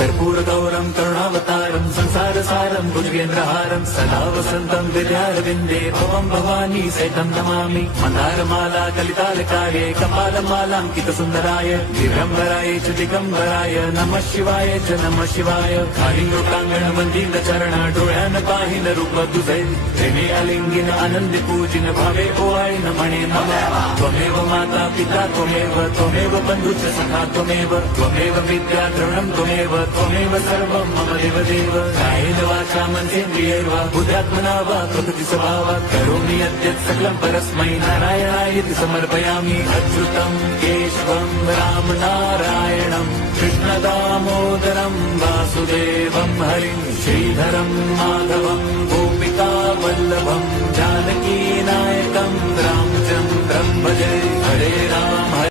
कर्पूरगौरं करुणावतारं संसारसारं भुजगेन्द्रहारं सदा वसन्तं विद्यारविन्दे भवं भवानी सहितं नमामि मन्दारमाला कलितालकाये कपालमालाङ्कितसुन्दराय दिगम्बराय च दिगम्बराय नमः शिवाय च नमः शिवाय कालिंगोकांगण वंदित चरण डोळ्यान पाहिन रूप तुझे प्रेमे अलिंगिन आनंद पूजिन भावे ओवाळीन म्हणे नमः त्वमेव माता पिता त्वमेव बंधुच सखा त्वमेव विद्या द्रवणं त्वमेव सर्वं मम देवदेव कायेन वाचा मनसेन्द्रियैर्वा बुद्ध्यात्मना वा प्रकृति स्वभावात् करोमि यद्यत् सकलं परस्मै नारायणायति समर्पयामि अच्युतं केशवं राम नारायणं कृष्णदामोदरं वासुदेवं हरिं श्रीधरं माधवं गोपिका वल्लभं जानकीनायकं रामचन्द्रं भजे हरे राम